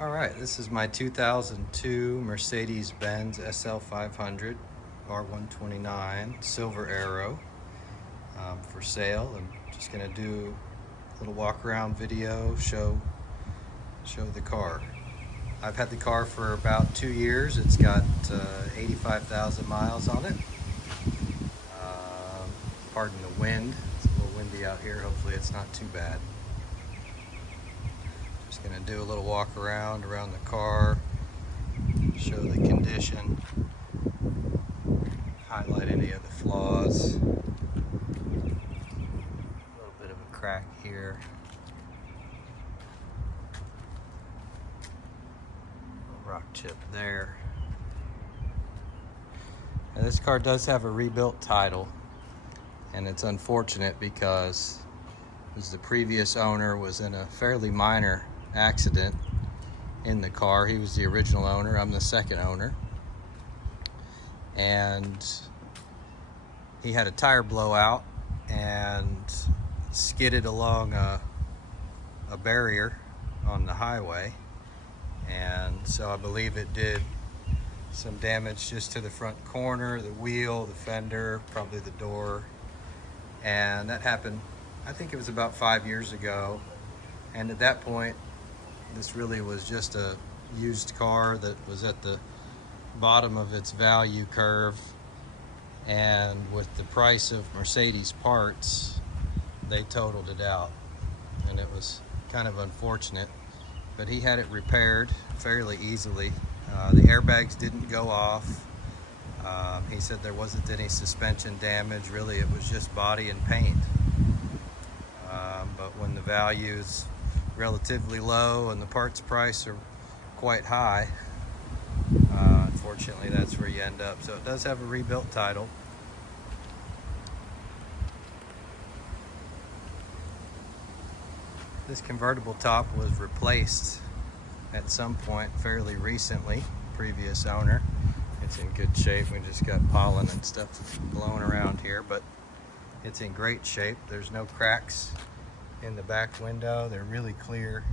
All right, this is my 2002 Mercedes-Benz SL500 R129 Silver Arrow for sale. I'm just gonna do a little walk around video, show the car. I've had the car for about 2 years. It's got 85,000 miles on it. Pardon the wind, it's a little windy out here. Hopefully it's not too bad. Just gonna do a little walk around the car, show the condition, highlight any of the flaws. A little bit of a crack here. A rock chip there. Now this car does have a rebuilt title, and it's unfortunate because the previous owner was in a fairly minor accident in the car. He was the original owner, I'm the second owner, and he had a tire blowout and skidded along a barrier on the highway, and so I believe it did some damage just to the front corner, the wheel, the fender, probably the door, and that happened, I think it was about 5 years ago. And at that point, this really was just a used car that was at the bottom of its value curve, and with the price of Mercedes parts, they totaled it out, and it was kind of unfortunate. But he had it repaired fairly easily. The airbags didn't go off. He said there wasn't any suspension damage. Really, it was just body and paint. But when the value's relatively low and the parts price are quite high, unfortunately that's where you end up. So it does have a rebuilt title. This convertible top was replaced at some point fairly recently, previous owner. It's in good shape. We just got pollen and stuff blowing around here, but it's in great shape. There's no cracks in the back window. They're really clear.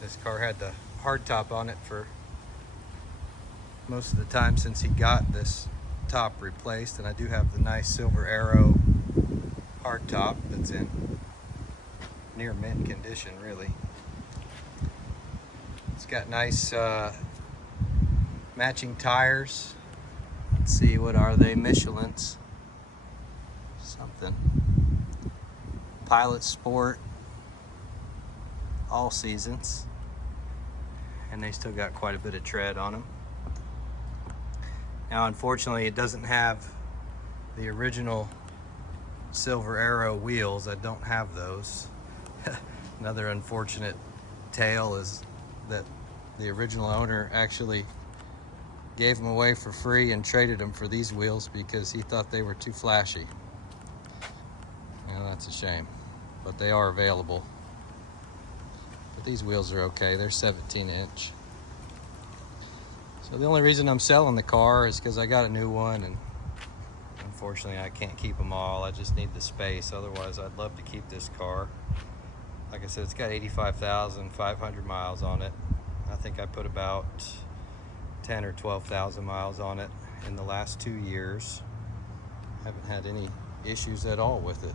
This car had the hardtop on it for most of the time since he got this top replaced, and I do have the nice Silver Arrow hardtop that's in near mint condition, really. It's got nice matching tires. Let's see, what are they? Michelin's something. Pilot Sport, all seasons, and they still got quite a bit of tread on them. Now unfortunately it doesn't have the original Silver Arrow wheels. I don't have those. Another unfortunate tale is that the original owner actually gave them away for free and traded them for these wheels because he thought they were too flashy. That's a shame, but they are available. But these wheels are okay. They're 17-inch. So the only reason I'm selling the car is because I got a new one, and unfortunately I can't keep them all. I just need the space. Otherwise I'd love to keep this car. Like I said, it's got 85,500 miles on it. I think I put about 10 or 12,000 miles on it in the last 2 years. Haven't had any issues at all with it.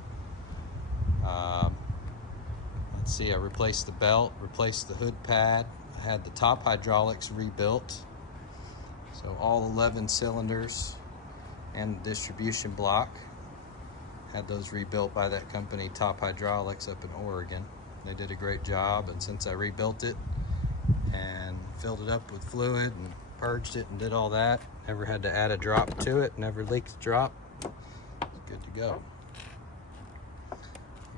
Let's see, I replaced the belt, replaced the hood pad. I had the top hydraulics rebuilt. So all 11 cylinders and the distribution block, had those rebuilt by that company, Top Hydraulics, up in Oregon. They did a great job, and since I rebuilt it and filled it up with fluid and purged it and did all that, never had to add a drop to it, never leaked a drop. It's good to go.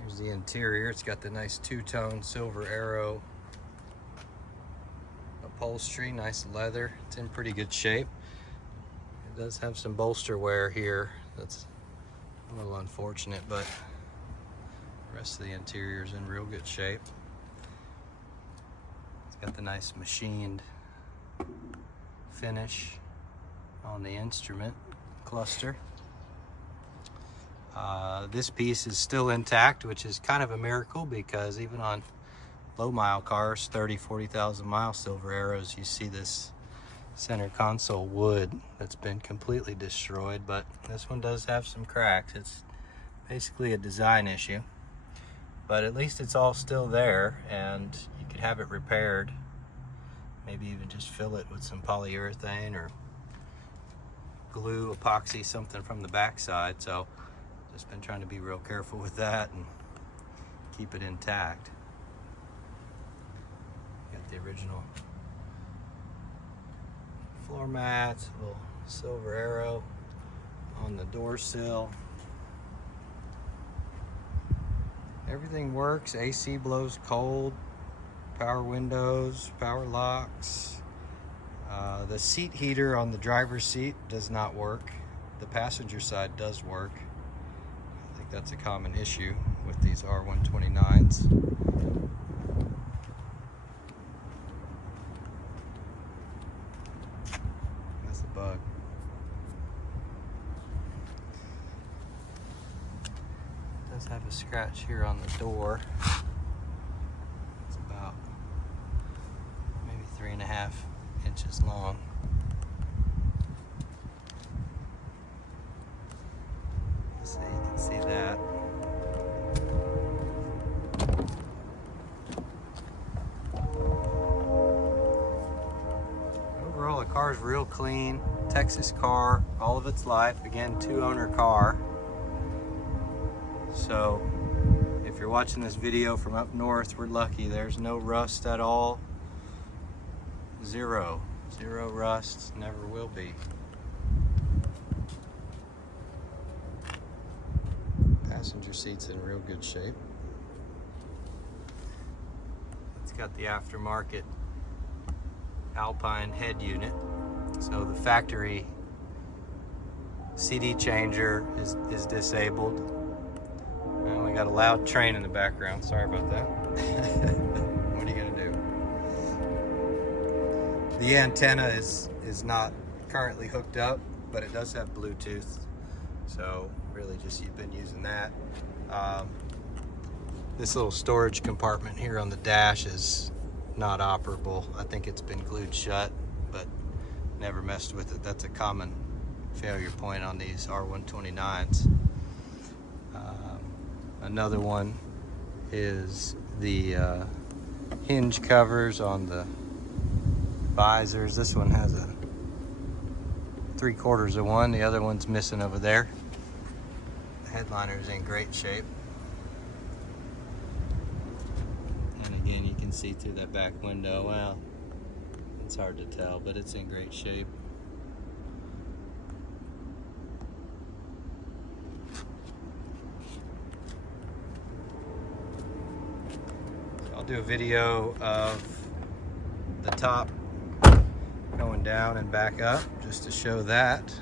Here's the interior. It's got the nice two-tone Silver Arrow upholstery, nice leather. It's in pretty good shape. It does have some bolster wear here. That's a little unfortunate, but the rest of the interior is in real good shape. It's got the nice machined finish on the instrument cluster. This piece is still intact, which is kind of a miracle, because even on low mile cars, 40,000 mile Silver Arrows, you see this center console wood that's been completely destroyed. But this one does have some cracks. It's basically a design issue, but at least it's all still there, and you could have it repaired. Maybe even just fill it with some polyurethane or glue, epoxy, something from the backside. So just been trying to be real careful with that and keep it intact. Got the original floor mats, a little Silver Arrow on the door sill. Everything works. AC blows cold, power windows, power locks. The seat heater on the driver's seat does not work. The passenger side does work. I think that's a common issue with these R129s. That's the bug. It does have a scratch here on the door. It's about maybe 3.5 inches long. So you can see that. Overall, the car is real clean. Texas car, all of its life. Again, 2-owner car. So if you're watching this video from up north, we're lucky. There's no rust at all. Zero rust, never will be. Passenger seat's in real good shape. It's got the aftermarket Alpine head unit. So the factory CD changer is disabled. And we got a loud train in the background. Sorry about that. What are you gonna do? The antenna is not currently hooked up, but it does have Bluetooth. So really just you've been using that. This little storage compartment here on the dash is not operable. I think it's been glued shut, but never messed with it. That's a common failure point on these R129s. Another one is the hinge covers on the visors. This one has a 3/4 of one. The other one's missing over there. The headliner is in great shape. And again, you can see through that back window. Well, it's hard to tell, but it's in great shape. I'll do a video of the top going down and back up just to show that.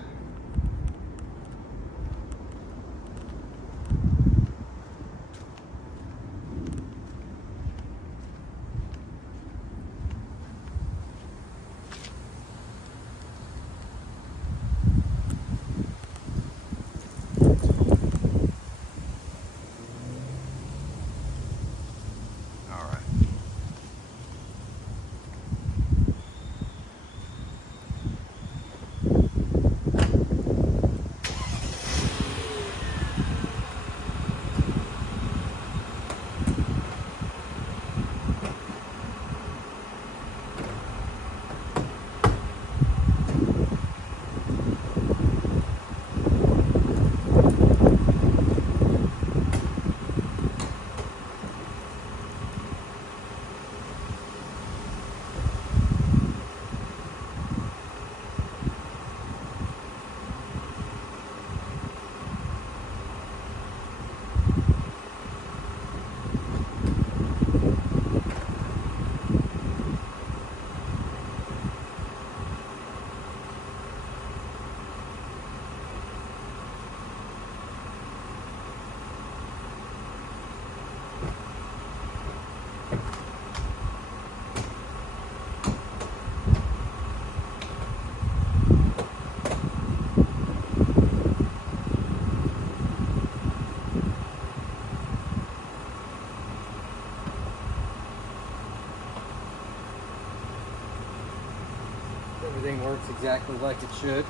Everything works exactly like it should.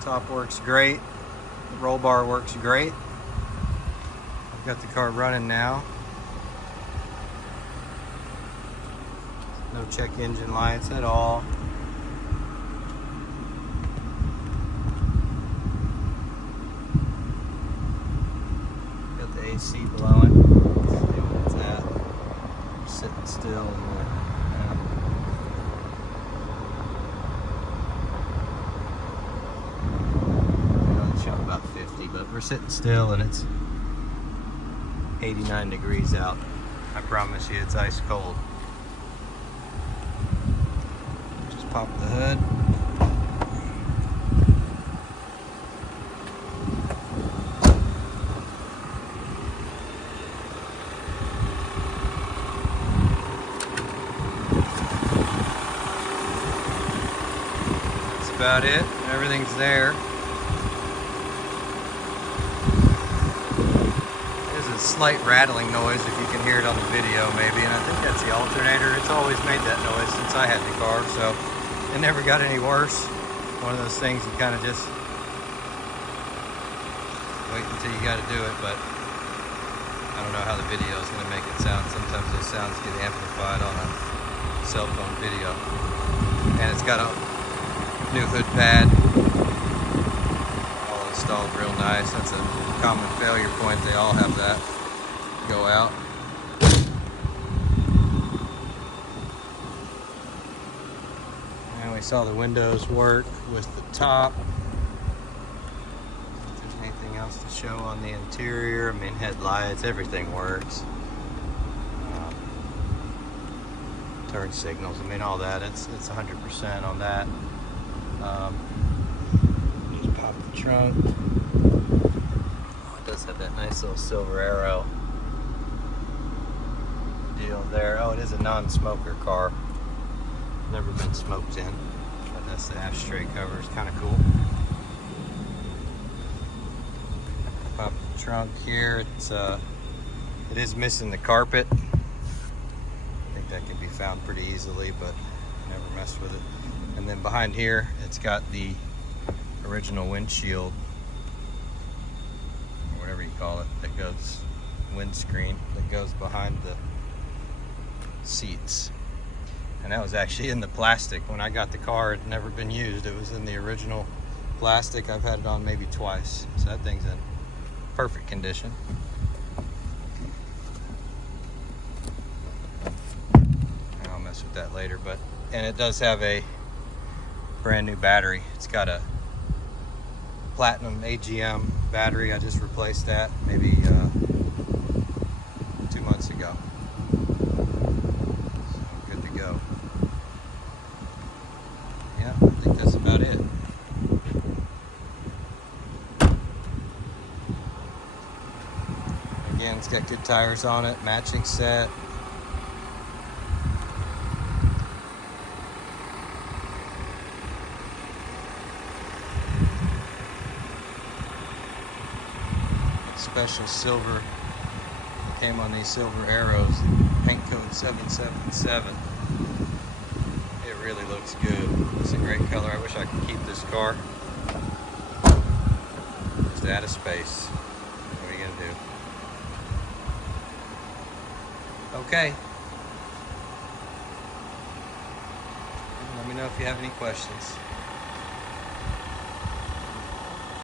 Top works great. The roll bar works great. I've got the car running now. No check engine lights at all. Got the AC blowing. Let's see where it's at. Sitting still. About 50, but we're sitting still and it's 89 degrees out. I promise you it's ice cold. Just pop the hood. That's about it. Everything's there. Slight rattling noise if you can hear it on the video maybe, and I think that's the alternator. It's always made that noise since I had the car, so it never got any worse. One of those things you kind of just wait until you got to do it, but I don't know how the video is going to make it sound. Sometimes those sounds get amplified on a cell phone video. And it's got a new hood pad all installed real nice. That's a common failure point. They all have that. Go out. And we saw the windows work with the top. If there's anything else to show on the interior, I mean headlights, everything works. Turn signals, I mean all that, it's 100% on that. Just pop the trunk. Oh, it does have that nice little silver arrow deal there. Oh, it is a non-smoker car. Never been smoked in, but that's the ashtray cover. It's kind of cool. Pop the trunk here. It is missing the carpet. I think that can be found pretty easily, but I never messed with it. And then behind here, it's got the original windshield, or whatever you call it, that goes windscreen that goes behind the seats. And that was actually in the plastic when I got the car. It had never been used. It was in the original plastic. I've had it on maybe twice, so that thing's in perfect condition. I'll mess with that later, and it does have a brand new battery. It's got a platinum AGM battery. I just replaced that maybe 2 months ago. I think that's about it. Again, it's got good tires on it, matching set. Special silver, came on these silver arrows, paint code 777. It really looks good. It's a great color. I wish I could keep this car. Just out of space. What are you gonna do? Okay. Let me know if you have any questions.